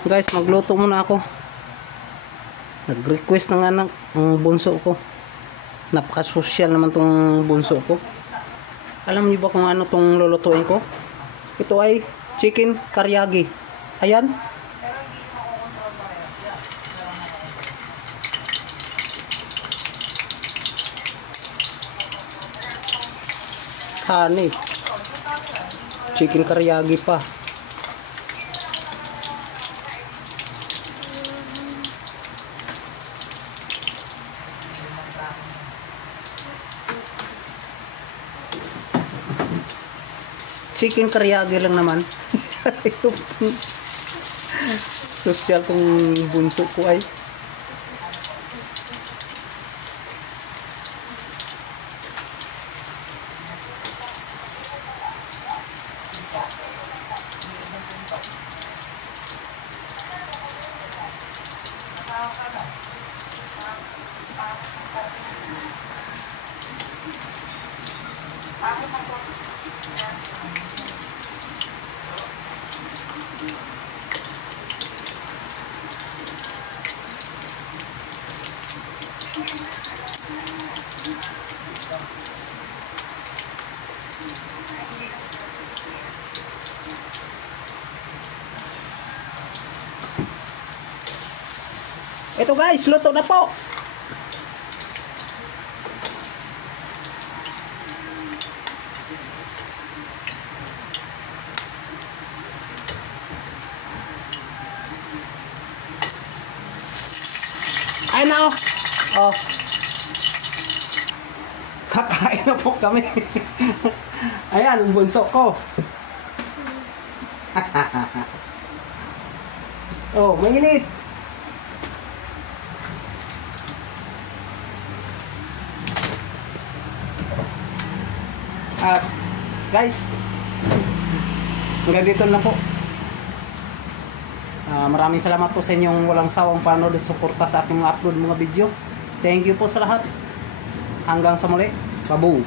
Guys, magluto muna ako. Nag-request ng anak ng bunso ko. Napaka-social naman tong bunso ko. Alam niyo ba kung ano tong lulutuin ko? Ito ay chicken karyagi. Ayan. Honey. Chicken karyagi pa. Chicken karyagi lang naman. Social tong bunso ko ay. Ito guys, luto na po. Ay na oh. Oh. Kakain na po kami. Ayan, ang bunso ko. Oh, mainit. Guys, hanggang dito na po. Maraming salamat po sa inyong walang sawang panood at suporta sa aking mga upload mga video. Thank you po sa lahat. Hanggang sa muli. Babu.